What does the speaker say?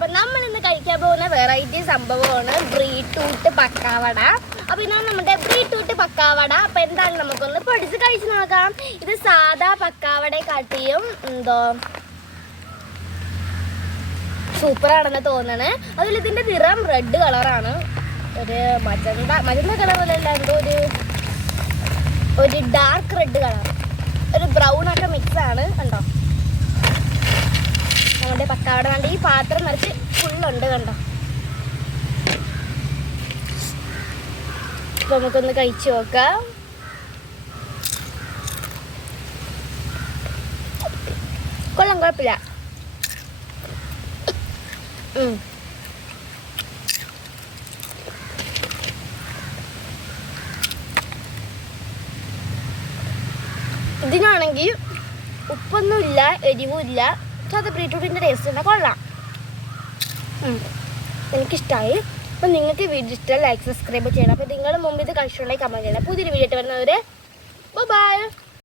അപ്പൊ നമ്മൾ ഇന്ന് കഴിക്കാൻ പോകുന്ന വെറൈറ്റി സംഭവമാണ് ബീട്രൂട്ട് പക്കാവട. അപ്പൊ ഇതാണ് നമ്മുടെ ബീട്രൂട്ട് പക്കാവട. അപ്പൊ എന്താണ് നമുക്കൊന്ന് പൊടിച്ച് കഴിച്ചു നോക്കാം. ഇത് സാധാ പക്കാവടയെ കാട്ടിയും സൂപ്പറാണെന്ന് തോന്നണ്. അതിൽ ഇതിന്റെ നിറം റെഡ് കളറാണ്, ഒരു മജന്ത കളറല്ല, എന്തോ ഒരു ഡാർക്ക് റെഡ് കളർ, ഒരു ബ്രൗൺ ഒക്കെ മിക്സ് ആണ്. കണ്ടോ നമ്മുടെ പക്കാവട കണ്ട് ഈ പാത്രം നിറച്ച് ഫുള്ളുണ്ട്. കണ്ടോ, അപ്പൊ നമുക്കൊന്ന് കഴിച്ചു നോക്കാം. കൊള്ളാം, കുഴപ്പമില്ല. ഇതിനാണെങ്കിൽ ഉപ്പൊന്നുമില്ല, എരിവുമില്ല. അത് ബീട്രൂട്ടിൻ്റെ ടേസ്റ്റ് തന്നെ കൊള്ളാം, എനിക്കിഷ്ടമായി. അപ്പം നിങ്ങൾക്ക് വീഡിയോ ഇഷ്ടം ലൈക്ക് സബ്സ്ക്രൈബ് ചെയ്യണം. അപ്പോൾ നിങ്ങൾ മുമ്പ് ഇത് കഴിച്ചിട്ടുണ്ടെങ്കിൽ കമൻറ്റ് ചെയ്യണം. പുതിയൊരു വീഡിയോ ആയിട്ട് വരുന്നവരെ ബൈ.